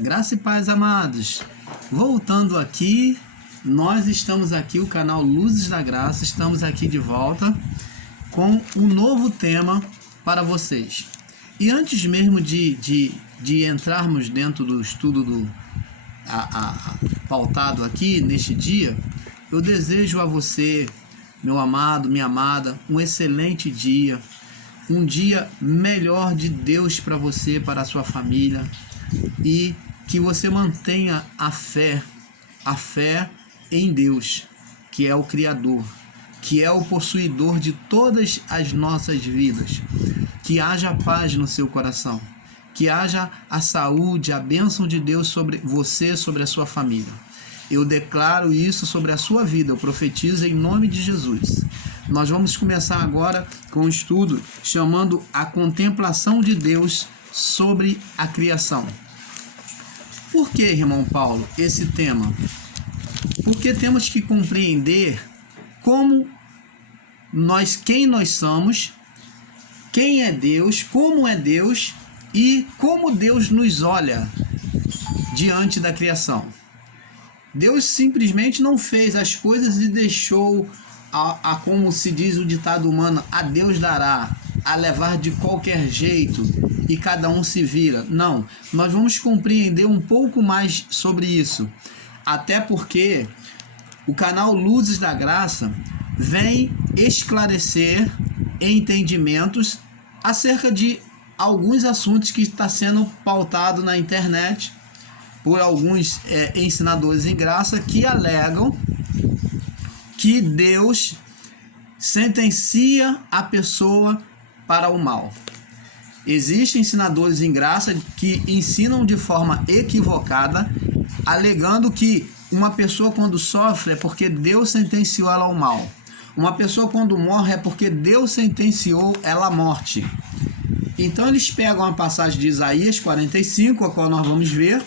Graça e paz, amados. Voltando aqui, nós estamos aqui, o canal Luzes da Graça, estamos aqui de volta com um novo tema para vocês. E antes mesmo de entrarmos dentro do estudo pautado aqui neste dia, eu desejo a você, meu amado, minha amada, um excelente dia, um dia melhor de Deus para você, para a sua família, e que você mantenha a fé em Deus, que é o Criador, que é o possuidor de todas as nossas vidas. Que haja paz no seu coração, que haja a saúde, a bênção de Deus sobre você, sobre a sua família. Eu declaro isso sobre a sua vida, eu profetizo em nome de Jesus. Nós vamos começar agora com um estudo chamando a contemplação de Deus sobre a criação. Por que, irmão Paulo, esse tema? Porque temos que compreender quem nós somos, quem é Deus, como é Deus e como Deus nos olha diante da criação. Deus simplesmente não fez as coisas e deixou, como se diz o ditado humano, a Deus dará, a levar de qualquer jeito e cada um se vira. Não, nós vamos compreender um pouco mais sobre isso, até porque o canal Luzes da Graça vem esclarecer entendimentos acerca de alguns assuntos que está sendo pautado na internet por alguns ensinadores em graça que alegam que Deus sentencia a pessoa para o mal. Existem ensinadores em graça que ensinam de forma equivocada, alegando que uma pessoa quando sofre é porque Deus sentenciou ela ao mal. Uma pessoa quando morre é porque Deus sentenciou ela à morte. Então eles pegam a passagem de Isaías 45, a qual nós vamos ver,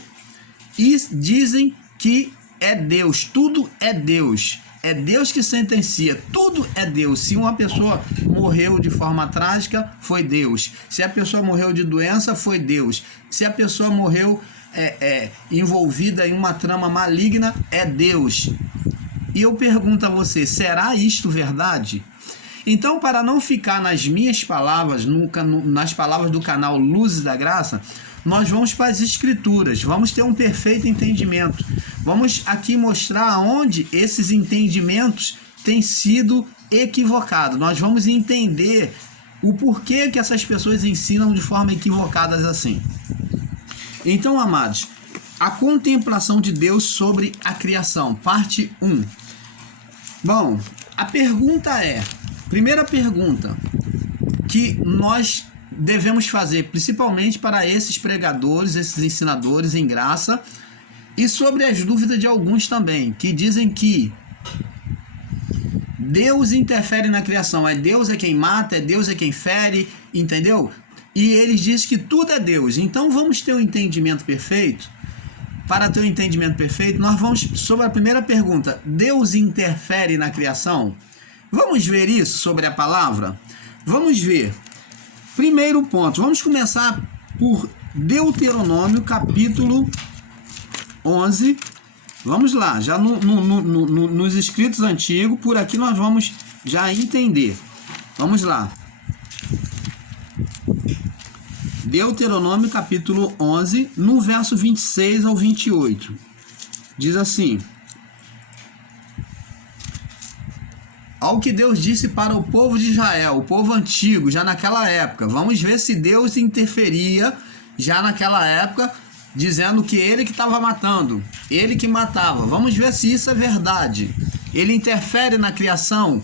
e dizem que é Deus, tudo é Deus. É Deus que sentencia, tudo é Deus. Se uma pessoa morreu de forma trágica, foi Deus. Se a pessoa morreu de doença, foi Deus. Se a pessoa morreu envolvida em uma trama maligna, é Deus. E eu pergunto a você, será isto verdade? Então, para não ficar nas minhas palavras, nas palavras do canal Luzes da Graça, nós vamos para as Escrituras, vamos ter um perfeito entendimento. Vamos aqui mostrar onde esses entendimentos têm sido equivocados. Nós vamos entender o porquê que essas pessoas ensinam de forma equivocada assim. Então, amados, a contemplação de Deus sobre a criação, parte 1. Bom, a pergunta primeira pergunta que nós devemos fazer, principalmente para esses pregadores, esses ensinadores em graça, e sobre as dúvidas de alguns também, que dizem que Deus interfere na criação, Deus é quem mata, Deus é quem fere, entendeu? E eles dizem que tudo é Deus. Então vamos ter um entendimento perfeito. Para ter um entendimento perfeito, nós vamos sobre a primeira pergunta: Deus interfere na criação? Vamos ver isso sobre a palavra? Vamos ver. Primeiro ponto, vamos começar por Deuteronômio, capítulo 11. Vamos lá, já nos escritos antigos, por aqui nós vamos já entender. Vamos lá. Deuteronômio, capítulo 11, no verso 26 ao 28. Diz assim: ao que Deus disse para o povo de Israel, o povo antigo, já naquela época. Vamos ver se Deus interferia já naquela época, dizendo que ele que estava matando, ele que matava. Vamos ver se isso é verdade. Ele interfere na criação,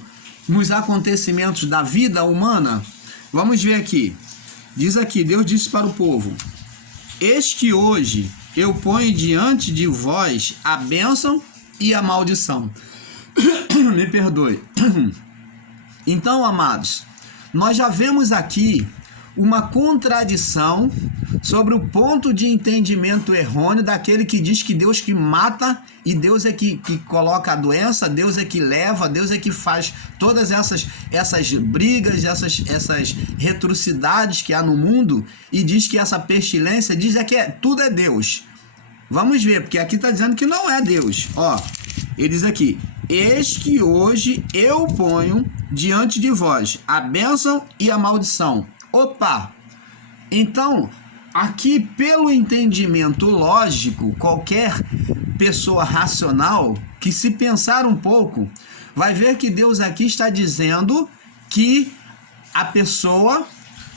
nos acontecimentos da vida humana? Vamos ver aqui. Diz aqui, Deus disse para o povo: eis que hoje eu ponho diante de vós a bênção e a maldição. Me perdoe. Então, amados, nós já vemos aqui uma contradição sobre o ponto de entendimento errôneo daquele que diz que Deus que mata e Deus é que coloca a doença, Deus é que leva, Deus é que faz todas essas brigas, essas retrocidades que há no mundo, e diz que essa pestilência, tudo é Deus. Vamos ver, porque aqui está dizendo que não é Deus. Ó, ele diz aqui: eis que hoje eu ponho diante de vós a bênção e a maldição. Opa! Então, aqui, pelo entendimento lógico, qualquer pessoa racional que, se pensar um pouco, vai ver que Deus aqui está dizendo que a pessoa,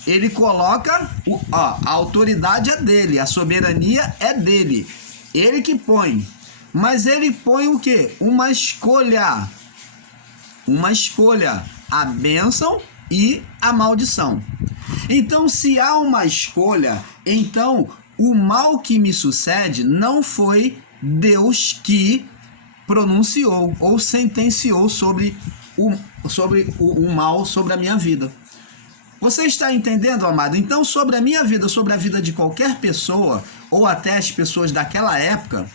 ele coloca, a autoridade é dele, a soberania é dele, ele que põe. Mas ele põe o quê? Uma escolha, a bênção e a maldição. Então, se há uma escolha, então o mal que me sucede não foi Deus que pronunciou ou sentenciou sobre o mal sobre a minha vida. Você está entendendo, amado? Então, sobre a minha vida, sobre a vida de qualquer pessoa, ou até as pessoas daquela época,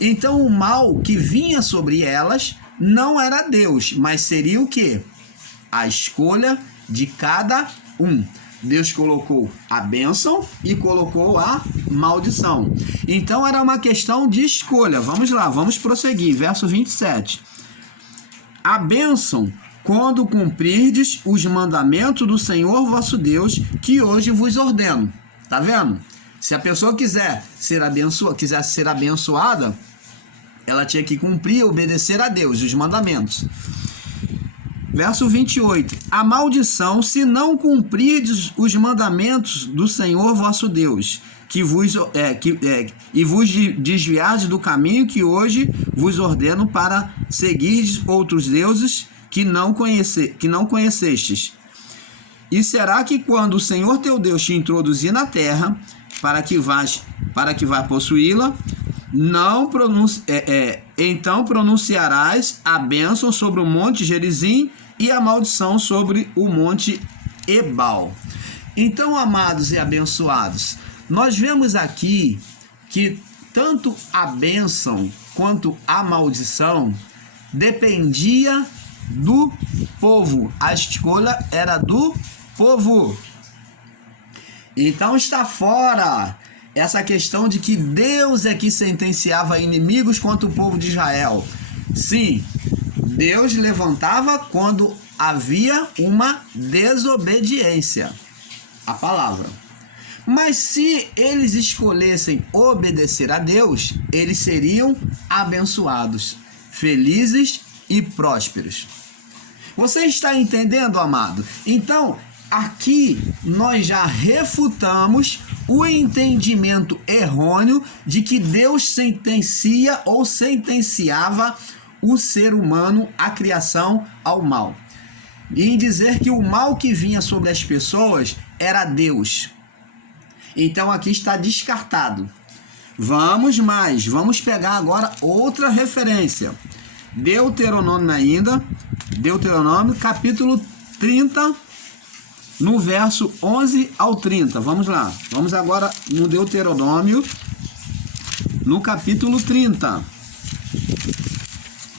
então o mal que vinha sobre elas não era Deus, mas seria o quê? A escolha de cada um. Deus colocou a bênção e colocou a maldição. Então era uma questão de escolha. Vamos lá, vamos prosseguir. Verso 27. A bênção, quando cumprirdes os mandamentos do Senhor vosso Deus, que hoje vos ordeno. Tá vendo? Se a pessoa quisesse ser abençoada, ela tinha que cumprir e obedecer a Deus, os mandamentos. Verso 28. A maldição, se não cumprirdes os mandamentos do Senhor vosso Deus, e vos desviardes do caminho que hoje vos ordeno para seguirdes outros deuses que não conhecestes. E será que quando o Senhor teu Deus te introduzir na terra, para que vá possuí-la, então pronunciarás a bênção sobre o monte Gerizim e a maldição sobre o monte Ebal. Então, amados e abençoados, nós vemos aqui que tanto a bênção quanto a maldição dependia do povo. A escolha era do povo. Então está fora essa questão de que Deus é que sentenciava inimigos contra o povo de Israel. Sim, Deus levantava quando havia uma desobediência à palavra. Mas se eles escolhessem obedecer a Deus, eles seriam abençoados, felizes e prósperos. Você está entendendo, amado? Então, aqui nós já refutamos o entendimento errôneo de que Deus sentencia ou sentenciava o ser humano, a criação, ao mal. E em dizer que o mal que vinha sobre as pessoas era Deus. Então aqui está descartado. Vamos pegar agora outra referência. Deuteronômio capítulo 30, no verso 11 ao 30. Vamos lá. Vamos agora no Deuteronômio, no capítulo 30.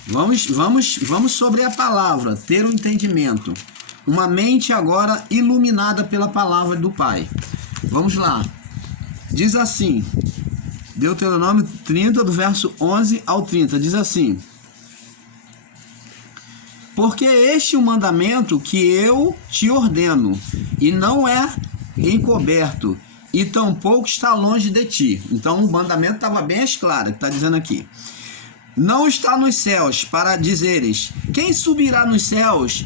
Vamos sobre a palavra, ter um entendimento. Uma mente agora iluminada pela palavra do Pai. Vamos lá. Diz assim, Deuteronômio 30, do verso 11 ao 30, diz assim: porque este é o mandamento que eu te ordeno, e não é encoberto, e tampouco está longe de ti. Então o mandamento estava bem claro, está dizendo aqui. Não está nos céus, para dizeres, quem subirá nos céus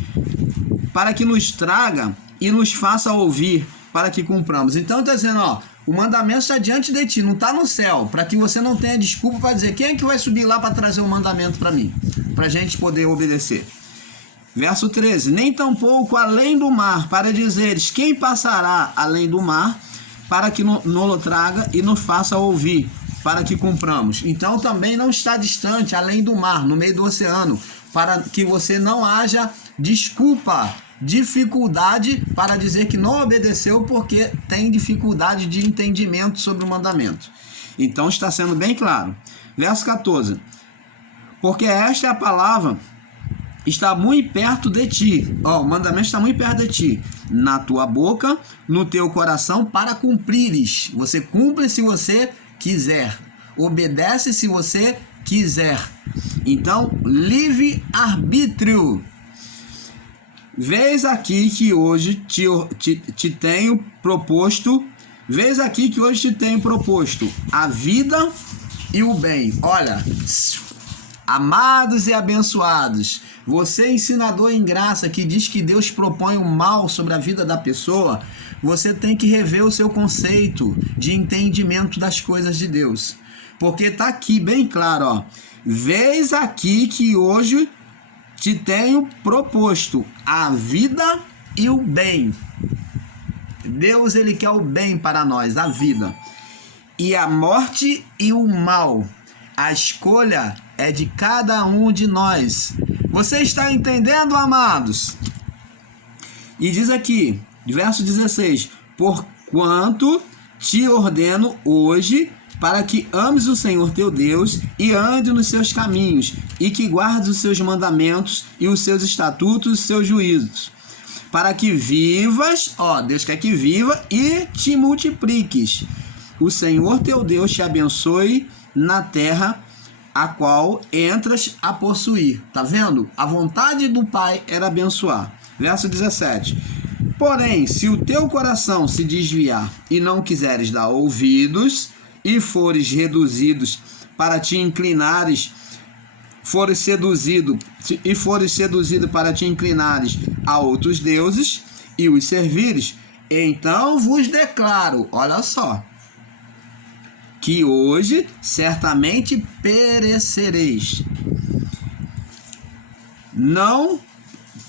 para que nos traga e nos faça ouvir, para que cumpramos. Então está dizendo, o mandamento está diante de ti, não está no céu, para que você não tenha desculpa para dizer, quem é que vai subir lá para trazer o mandamento para mim, para a gente poder obedecer. Verso 13, nem tampouco além do mar, para dizeres, quem passará além do mar, para que nos traga e nos faça ouvir, para que cumpramos. Então também não está distante, além do mar, no meio do oceano, para que você não haja desculpa, dificuldade para dizer que não obedeceu porque tem dificuldade de entendimento sobre o mandamento. Então está sendo bem claro. Verso 14, porque esta é a palavra, está muito perto de ti. O mandamento está muito perto de ti, na tua boca, no teu coração, para cumprires. Você cumpre se você quiser. obedece se você quiser. Então, livre-arbítrio. Vês aqui que hoje te tenho proposto, a vida e o bem. Olha, amados e abençoados, você ensinador em graça que diz que Deus propõe o mal sobre a vida da pessoa, você tem que rever o seu conceito de entendimento das coisas de Deus. Porque está aqui bem claro, ó. Vês aqui que hoje te tenho proposto a vida e o bem. Deus, ele quer o bem para nós, a vida. E a morte e o mal. A escolha é de cada um de nós. Você está entendendo, amados? E diz aqui, verso 16: porquanto te ordeno hoje para que ames o Senhor teu Deus e ande nos seus caminhos, e que guardes os seus mandamentos e os seus estatutos e os seus juízos, para que vivas, ó, Deus quer que viva e te multipliques. O Senhor teu Deus te abençoe na terra a qual entras a possuir. Tá vendo? A vontade do Pai era abençoar. Verso 17. Porém, se o teu coração se desviar e não quiseres dar ouvidos, e fores reduzidos para te inclinares, fores seduzido para te inclinares a outros deuses e os servires, então vos declaro, olha só, que hoje certamente perecereis. Não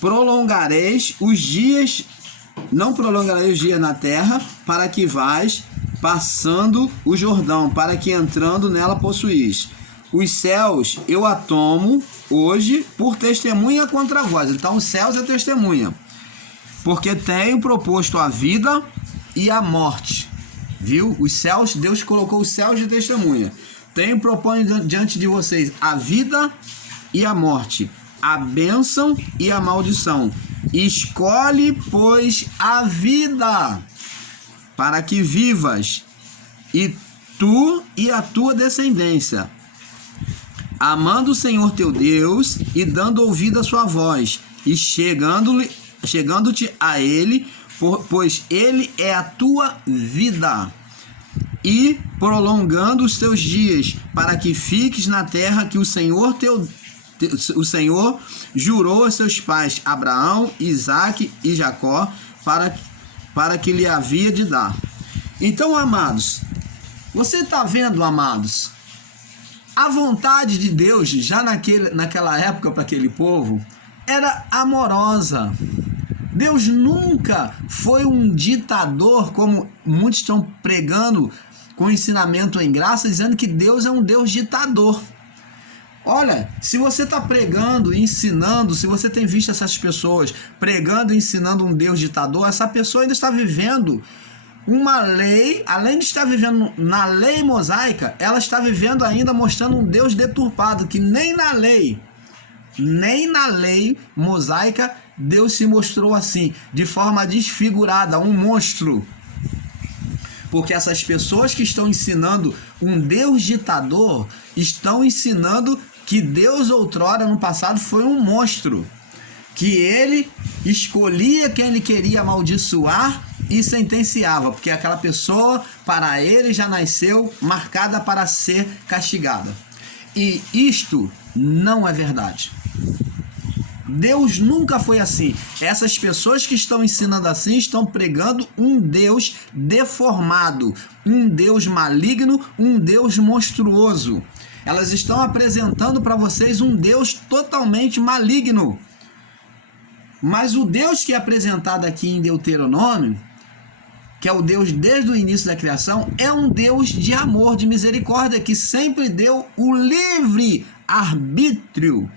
prolongareis os dias na terra, para que vais passando o Jordão, para que entrando nela possuís. Os céus eu a tomo hoje por testemunha contra vós. Então os céus é testemunha, porque tenho proposto a vida e a morte. Viu? Os céus, Deus colocou os céus de testemunha. Proponho diante de vocês a vida e a morte, a bênção e a maldição. Escolhe, pois, a vida, para que vivas, e tu e a tua descendência, amando o Senhor teu Deus e dando ouvido à sua voz, e chegando-te a Ele, pois Ele é a tua vida, e prolongando os teus dias, para que fiques na terra que o Senhor jurou a seus pais, Abraão, Isaque e Jacó, para que lhe havia de dar. Então, amados, você está vendo, amados, a vontade de Deus, já naquela época para aquele povo, era amorosa. Deus nunca foi um ditador, como muitos estão pregando com ensinamento em graça, dizendo que Deus é um Deus ditador. Olha, se você está pregando e ensinando, se você tem visto essas pessoas pregando e ensinando um Deus ditador, essa pessoa ainda está vivendo uma lei, além de estar vivendo na lei mosaica, ela está vivendo ainda mostrando um Deus deturpado, que nem na lei mosaica Deus se mostrou assim, de forma desfigurada, um monstro. Porque essas pessoas que estão ensinando um Deus ditador, estão ensinando que Deus outrora no passado foi um monstro, que ele escolhia quem ele queria amaldiçoar e sentenciava, porque aquela pessoa, para ele, já nasceu marcada para ser castigada. E isto não é verdade. Deus nunca foi assim. Essas pessoas que estão ensinando assim estão pregando um Deus deformado, um Deus maligno, um Deus monstruoso. Elas estão apresentando para vocês um Deus totalmente maligno. Mas o Deus que é apresentado aqui em Deuteronômio, que é o Deus desde o início da criação, é um Deus de amor, de misericórdia, que sempre deu o livre arbítrio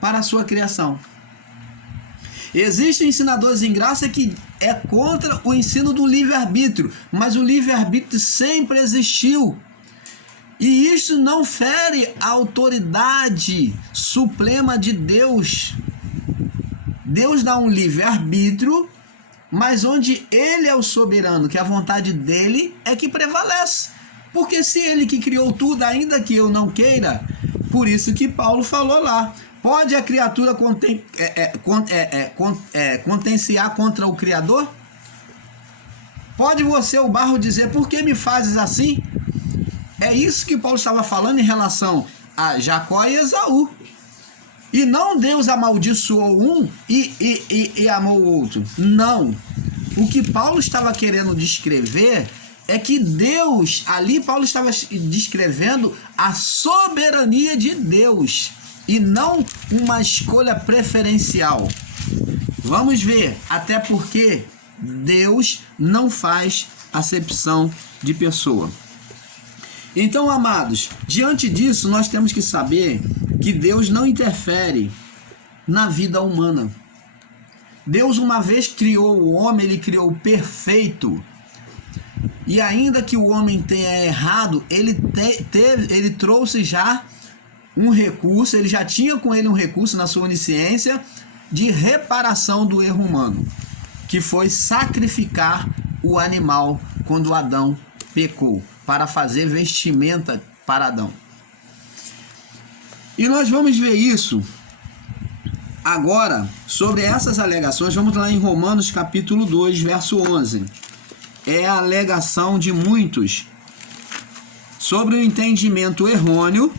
para a sua criação. Existem ensinadores em graça que é contra o ensino do livre-arbítrio, mas o livre-arbítrio sempre existiu. E isso não fere a autoridade suprema de Deus. Deus dá um livre-arbítrio, mas onde ele é o soberano, que a vontade dele é que prevalece. Porque se ele que criou tudo, ainda que eu não queira, por isso que Paulo falou lá, pode a criatura contenciar contra o Criador? Pode você, o barro, dizer, por que me fazes assim? É isso que Paulo estava falando em relação a Jacó e Esaú. E não Deus amaldiçoou um e amou o outro. Não. O que Paulo estava querendo descrever é que Deus, ali Paulo estava descrevendo a soberania de Deus e não uma escolha preferencial. Vamos ver, até porque Deus não faz acepção de pessoa. Então, amados, diante disso, nós temos que saber que Deus não interfere na vida humana. Deus, uma vez criou o homem, ele criou perfeito. E ainda que o homem tenha errado, ele trouxe já um recurso, ele já tinha com ele um recurso na sua onisciência de reparação do erro humano, que foi sacrificar o animal quando Adão pecou, para fazer vestimenta para Adão. E nós vamos ver isso agora, sobre essas alegações. Vamos lá em Romanos capítulo 2, verso 11. É a alegação de muitos sobre o entendimento errôneo.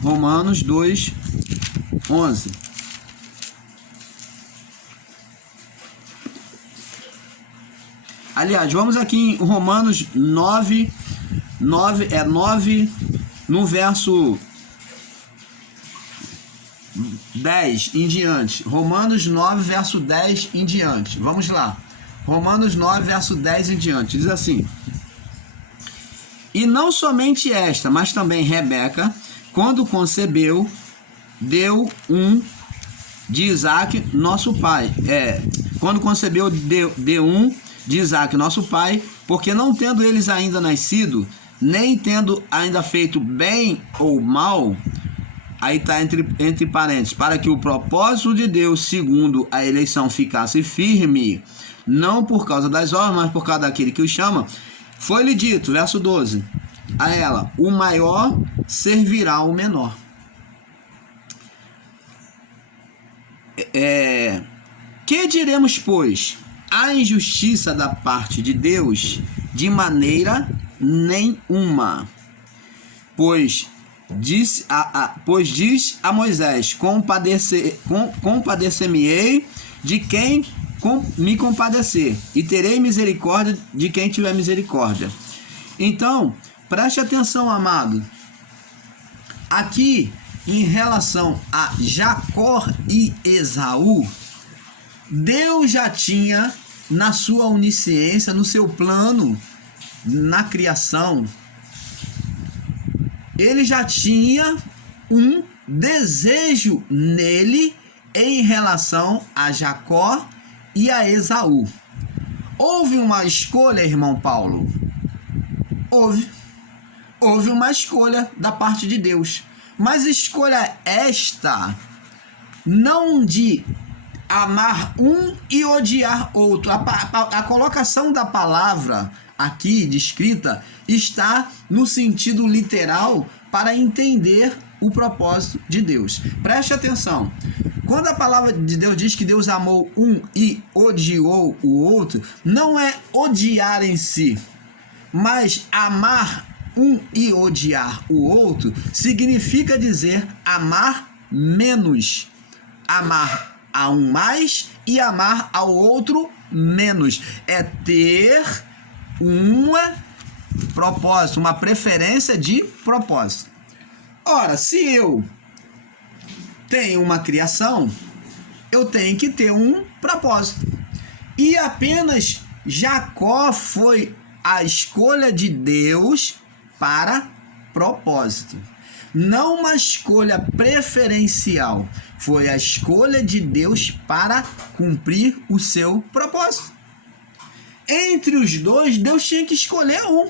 Romanos 2, 11. Aliás, vamos aqui em Romanos 9, no verso 10 em diante. Romanos 9, verso 10 em diante. Vamos lá. Romanos 9, verso 10 em diante. Diz assim: E não somente esta, mas também Rebeca, quando concebeu, deu de Isaac, nosso pai. Quando concebeu, deu de Isaac, nosso pai, porque não tendo eles ainda nascido, nem tendo ainda feito bem ou mal, aí está entre parênteses, para que o propósito de Deus, segundo a eleição, ficasse firme, não por causa das obras, mas por causa daquele que o chama, foi-lhe dito, verso 12, a ela, o maior servirá ao menor. Que diremos, pois? A injustiça da parte de Deus de maneira nenhuma. Pois diz a Moisés, compadecer-me-ei de quem me compadecer, e terei misericórdia de quem tiver misericórdia. Então, preste atenção, amado. Aqui, em relação a Jacó e Esaú, Deus já tinha, na sua onisciência, no seu plano, na criação, ele já tinha um desejo nele em relação a Jacó e a Esaú. Houve uma escolha, irmão Paulo? Houve uma escolha da parte de Deus. Mas escolha esta, não de amar um e odiar outro. A colocação da palavra aqui descrita está no sentido literal para entender o propósito de Deus. Preste atenção. Quando a palavra de Deus diz que Deus amou um e odiou o outro, não é odiar em si, mas amar um e odiar o outro significa dizer amar menos, amar a um mais e amar ao outro menos. É ter propósito, uma preferência de propósito. Ora, se eu tenho uma criação, eu tenho que ter um propósito. E apenas Jacó foi a escolha de Deus para propósito. Não uma escolha preferencial, foi a escolha de Deus para cumprir o seu propósito. Entre os dois, Deus tinha que escolher um.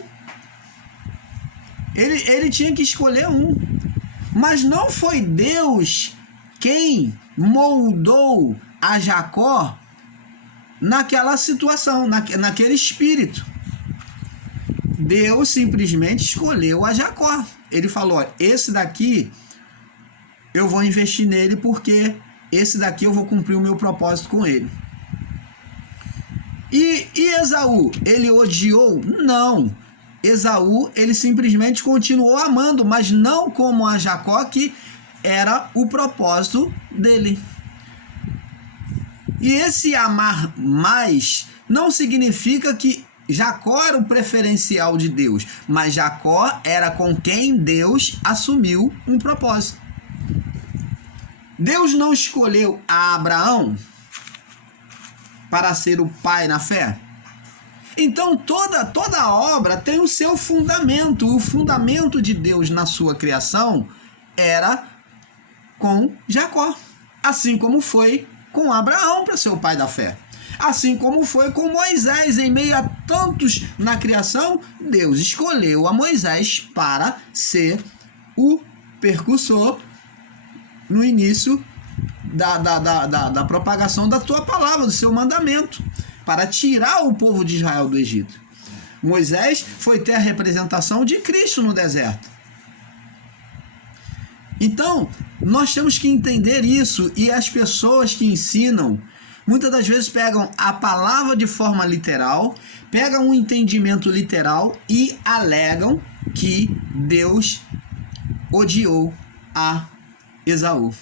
Ele tinha que escolher um. Mas não foi Deus quem moldou a Jacó naquela situação, naquele espírito. Deus simplesmente escolheu a Jacó. Ele falou: ó, esse daqui eu vou investir nele porque esse daqui eu vou cumprir o meu propósito com ele. E Esaú, ele odiou? Não. Esaú, ele simplesmente continuou amando, mas não como a Jacó, que era o propósito dele. E esse amar mais não significa que Jacó era o preferencial de Deus, mas Jacó era com quem Deus assumiu um propósito. Deus não escolheu a Abraão para ser o pai na fé? Então toda obra tem o seu fundamento. O fundamento de Deus na sua criação era com Jacó, assim como foi com Abraão para ser o pai da fé. Assim como foi com Moisés, em meio a tantos na criação, Deus escolheu a Moisés para ser o percursor no início da propagação da tua palavra, do seu mandamento, para tirar o povo de Israel do Egito. Moisés foi ter a representação de Cristo no deserto. Então, nós temos que entender isso, e as pessoas que ensinam muitas das vezes pegam a palavra de forma literal, pegam um entendimento literal e alegam que Deus odiou a Esaú.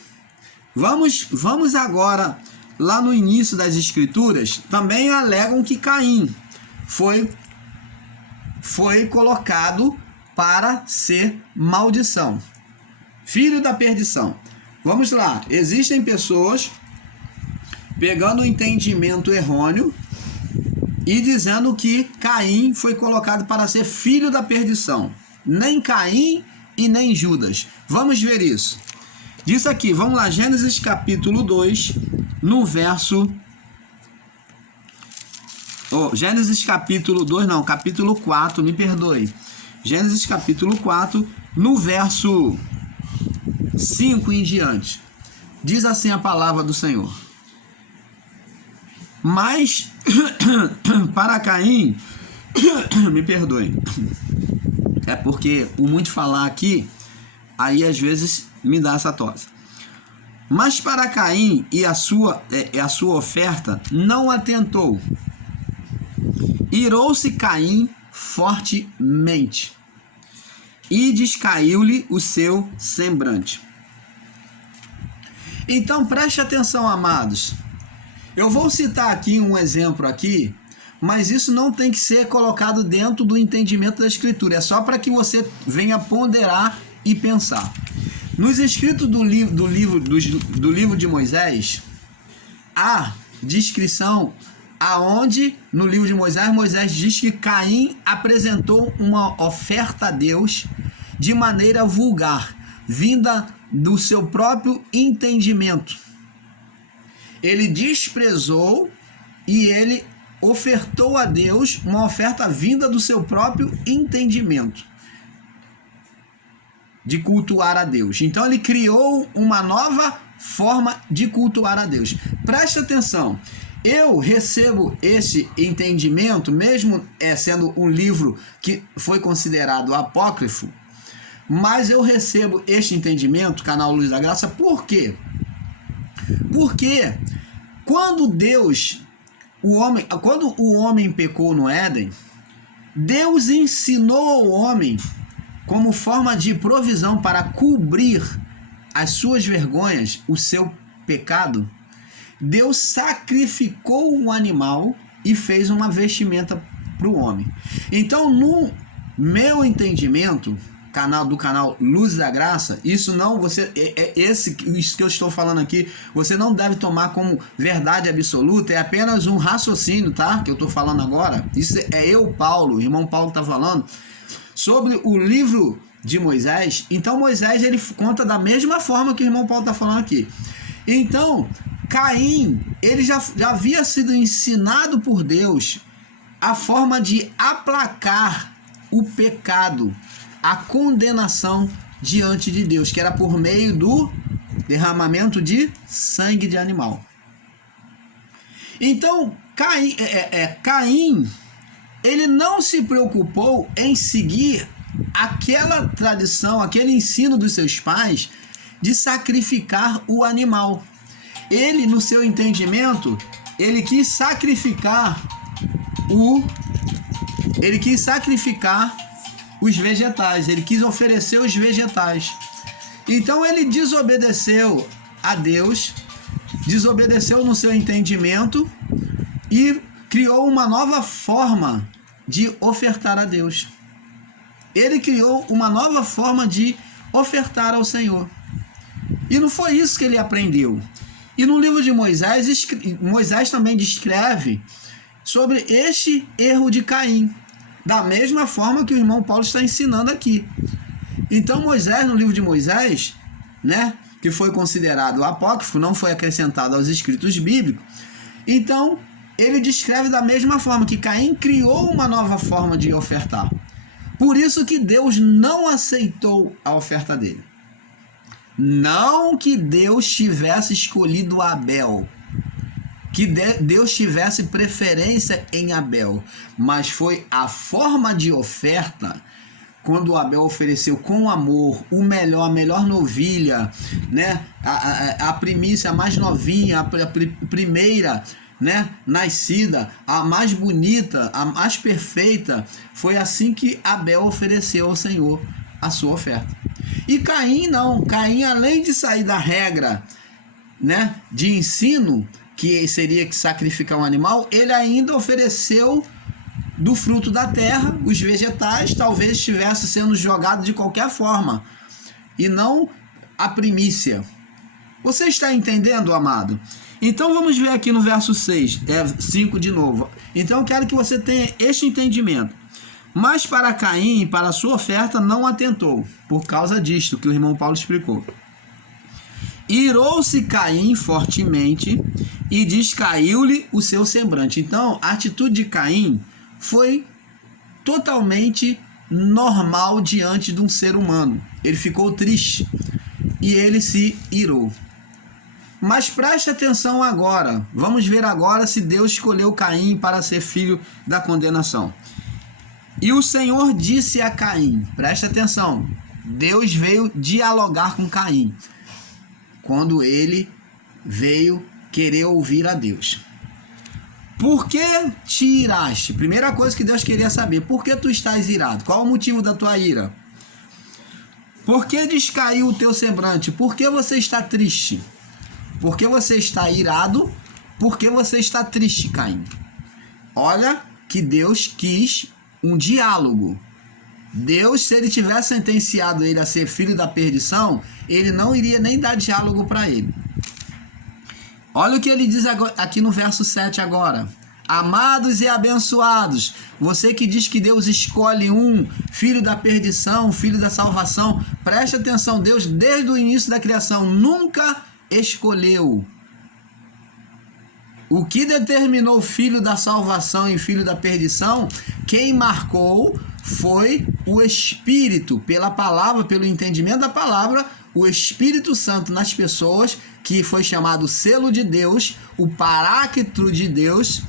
Vamos agora lá no início das Escrituras. Também alegam que Caim foi colocado para ser maldição, filho da perdição. Vamos lá, existem pessoas pegando o entendimento errôneo e dizendo que Caim foi colocado para ser filho da perdição. Nem Caim e nem Judas. Vamos ver isso. Diz aqui, vamos lá, Gênesis capítulo 2, no verso... Gênesis capítulo 2, não, capítulo 4, me perdoe. Gênesis capítulo 4, no verso 5 em diante. Diz assim a palavra do Senhor: mas para Caim, me perdoe, é porque o muito falar aqui, aí às vezes me dá essa tosse. Mas para Caim e a sua oferta não atentou. Irou-se Caim fortemente e descaiu-lhe o seu semblante. Então preste atenção, amados. Eu vou citar aqui um exemplo aqui, mas isso não tem que ser colocado dentro do entendimento da Escritura. É só para que você venha ponderar e pensar. Nos escritos do livro de Moisés, há descrição aonde no livro de Moisés diz que Caim apresentou uma oferta a Deus de maneira vulgar, vinda do seu próprio entendimento. Ele desprezou e ele ofertou a Deus uma oferta vinda do seu próprio entendimento de cultuar a Deus. Então ele criou uma nova forma de cultuar a Deus. Preste atenção, eu recebo esse entendimento, mesmo sendo um livro que foi considerado apócrifo, mas eu recebo este entendimento, canal Luz da Graça, por quê? Porque quando o homem pecou no Éden, Deus ensinou ao homem, como forma de provisão para cobrir as suas vergonhas, o seu pecado, Deus sacrificou um animal e fez uma vestimenta para o homem. Então, no meu entendimento, do canal Luz da Graça, isso que eu estou falando aqui, você não deve tomar como verdade absoluta, é apenas um raciocínio, tá? Que eu estou falando agora. Isso é Paulo, o irmão Paulo está falando sobre o livro de Moisés. Então Moisés, ele conta da mesma forma que o irmão Paulo está falando aqui. Então Caim, ele já havia sido ensinado por Deus a forma de aplacar o pecado, a condenação diante de Deus, que era por meio do derramamento de sangue de animal. Então Caim ele não se preocupou em seguir aquela tradição, aquele ensino dos seus pais de sacrificar o animal. Ele, no seu entendimento, ele quis sacrificar os vegetais, ele quis oferecer os vegetais. Então ele desobedeceu a Deus, desobedeceu no seu entendimento e criou uma nova forma de ofertar a Deus. Ele criou uma nova forma de ofertar ao Senhor. E não foi isso que ele aprendeu. E no livro de Moisés, Moisés também descreve sobre este erro de Caim, da mesma forma que o irmão Paulo está ensinando aqui. Então Moisés, no livro de Moisés, né, que foi considerado apócrifo, não foi acrescentado aos escritos bíblicos, então ele descreve da mesma forma que Caim criou uma nova forma de ofertar. Por isso que Deus não aceitou a oferta dele. Não que Deus tivesse escolhido Abel, que Deus tivesse preferência em Abel, mas foi a forma de oferta. Quando Abel ofereceu com amor a melhor novilha, né? a primícia mais novinha, a primeira, né? nascida, a mais bonita, a mais perfeita, foi assim que Abel ofereceu ao Senhor a sua oferta. E Caim não. Caim, além de sair da regra, né? de ensino, que seria que sacrificar um animal, ele ainda ofereceu do fruto da terra, os vegetais, talvez estivesse sendo jogado de qualquer forma, e não a primícia. Você está entendendo, amado? Então vamos ver aqui no verso 5 de novo. Então eu quero que você tenha este entendimento. Mas para Caim, para a sua oferta, não atentou, por causa disto que o irmão Paulo explicou. Irou-se Caim fortemente e descaiu-lhe o seu semblante. Então, a atitude de Caim foi totalmente normal diante de um ser humano. Ele ficou triste e ele se irou. Mas preste atenção agora. Vamos ver agora se Deus escolheu Caim para ser filho da condenação. E o Senhor disse a Caim, preste atenção, Deus veio dialogar com Caim quando ele veio querer ouvir a Deus. Por que te iraste? Primeira coisa que Deus queria saber, por que tu estás irado? Qual o motivo da tua ira? Por que descaiu o teu semblante? Por que você está triste? Por que você está irado? Por que você está triste, Caim? Olha que Deus quis um diálogo. Deus, se ele tivesse sentenciado ele a ser filho da perdição, ele não iria nem dar diálogo para ele. Olha o que ele diz aqui no verso 7 agora. Amados e abençoados, você que diz que Deus escolhe um filho da perdição, filho da salvação, preste atenção, Deus desde o início da criação nunca escolheu. O que determinou filho da salvação e filho da perdição, quem marcou foi o Espírito, pela palavra, pelo entendimento da palavra, o Espírito Santo nas pessoas, que foi chamado selo de Deus, o paráclito de Deus.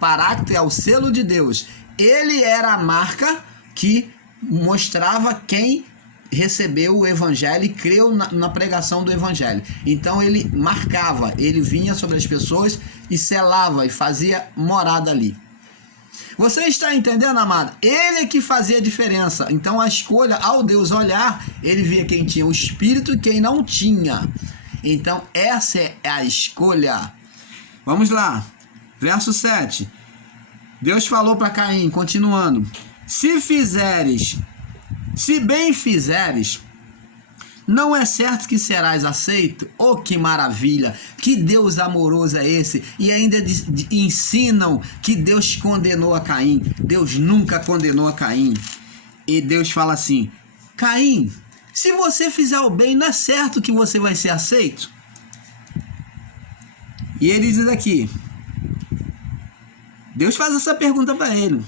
Paráclito é o selo de Deus. Ele era a marca que mostrava quem recebeu o evangelho e creu na pregação do evangelho. Então ele marcava, ele vinha sobre as pessoas e selava e fazia morada ali. Você está entendendo, amado? Ele é que fazia a diferença. Então a escolha, ao Deus olhar, ele via quem tinha o Espírito e quem não tinha. Então essa é a escolha. Vamos lá, verso 7. Deus falou para Caim, continuando: se bem fizeres, não é certo que serás aceito? Oh, que maravilha! Que Deus amoroso é esse? E ainda ensinam que Deus condenou a Caim. Deus nunca condenou a Caim. E Deus fala assim: Caim, se você fizer o bem, não é certo que você vai ser aceito? E ele diz aqui, Deus faz essa pergunta para ele: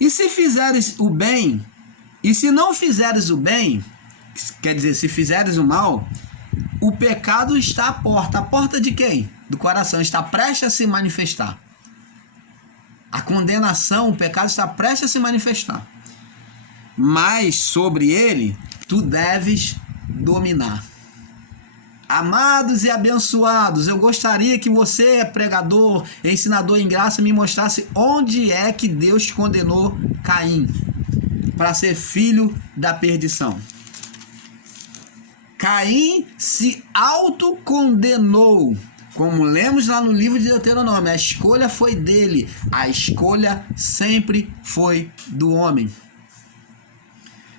e se fizeres o bem, e se não fizeres o bem, quer dizer, se fizeres o mal, o pecado está à porta. A porta de quem? Do coração, está prestes a se manifestar. A condenação, o pecado está prestes a se manifestar. Mas sobre ele, tu deves dominar. Amados e abençoados, eu gostaria que você, pregador, ensinador em graça, me mostrasse onde é que Deus condenou Caim para ser filho da perdição. Caim se autocondenou, como lemos lá no livro de Deuteronômio. A escolha foi dele, a escolha sempre foi do homem.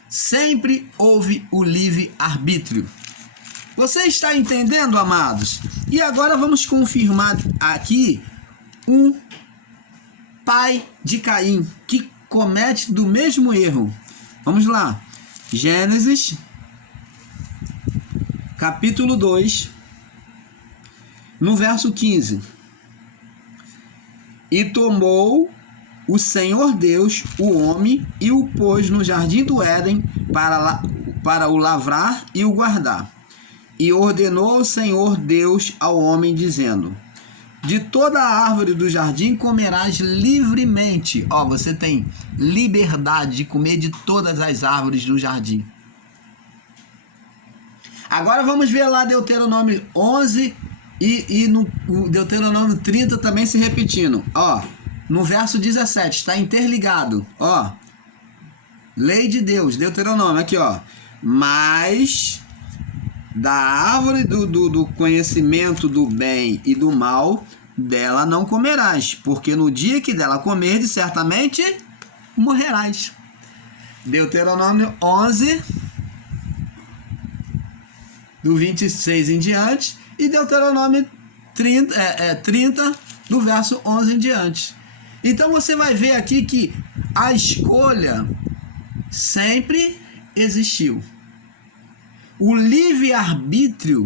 Sempre houve o livre-arbítrio. Você está entendendo, amados? E agora vamos confirmar aqui um pai de Caim que comete do mesmo erro. Vamos lá. Gênesis, capítulo 2, no verso 15. E tomou o Senhor Deus o homem e o pôs no jardim do Éden para o lavrar e o guardar. E ordenou o Senhor Deus ao homem, dizendo: de toda a árvore do jardim comerás livremente. Ó, você tem liberdade de comer de todas as árvores do jardim. Agora vamos ver lá Deuteronômio 11 e no Deuteronômio 30 também se repetindo. Ó, no verso 17, está interligado. Ó, lei de Deus, Deuteronômio, aqui ó. Mas da árvore do conhecimento do bem e do mal, dela não comerás, porque no dia que dela comerdes, certamente morrerás. Deuteronômio 11, do 26 em diante, e Deuteronômio 30, do verso 11 em diante. Então você vai ver aqui que a escolha sempre existiu. O livre-arbítrio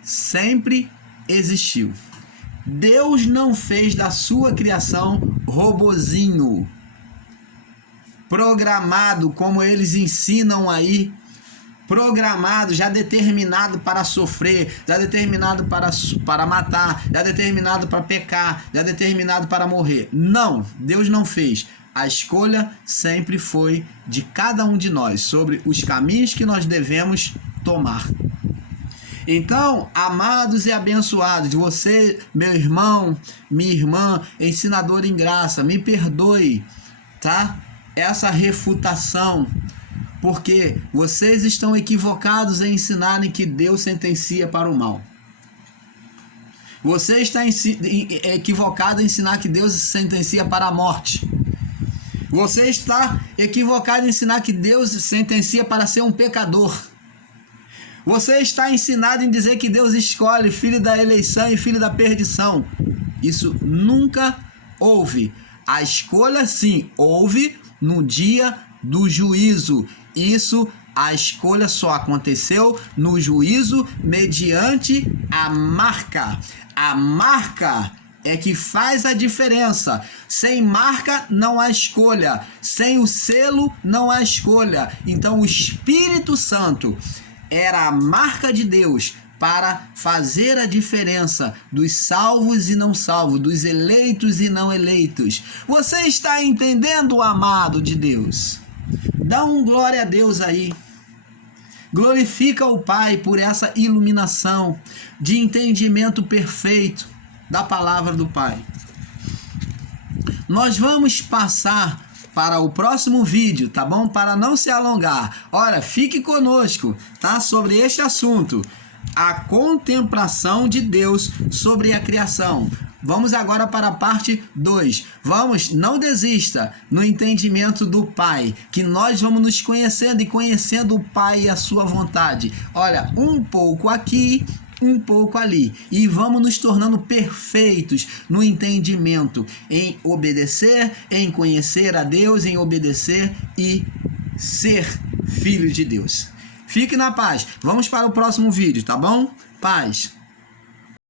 sempre existiu. Deus não fez da sua criação robozinho programado, como eles ensinam aí, programado, já determinado para sofrer, já determinado para matar, já determinado para pecar, já determinado para morrer. Não, Deus não fez. A escolha sempre foi de cada um de nós sobre os caminhos que nós devemos tomar. Então, amados e abençoados, você, meu irmão, minha irmã, ensinador em graça, me perdoe, tá? Essa refutação, porque vocês estão equivocados em ensinarem que Deus sentencia para o mal. Você está equivocado em ensinar que Deus sentencia para a morte. Você está equivocado em ensinar que Deus sentencia para ser um pecador. Você está ensinado em dizer que Deus escolhe filho da eleição e filho da perdição. Isso nunca houve. A escolha, sim, houve no dia do juízo. Isso, a escolha só aconteceu no juízo mediante a marca. A marca é que faz a diferença. Sem marca não há escolha. Sem o selo não há escolha. Então o Espírito Santo era a marca de Deus para fazer a diferença dos salvos e não salvos, dos eleitos e não eleitos. Você está entendendo, amado de Deus? Dá um glória a Deus aí. Glorifica o Pai por essa iluminação de entendimento perfeito da palavra do Pai. Nós vamos passar para o próximo vídeo, tá bom? Para não se alongar. Ora, fique conosco, tá? Sobre este assunto, a contemplação de Deus sobre a criação. Vamos agora para a parte 2. Vamos, não desista no entendimento do Pai, que nós vamos nos conhecendo e conhecendo o Pai e a sua vontade. Olha, um pouco aqui, um pouco ali, e vamos nos tornando perfeitos no entendimento, em obedecer, em conhecer a Deus, em obedecer e ser filho de Deus. Fique na paz. Vamos para o próximo vídeo, tá bom? Paz.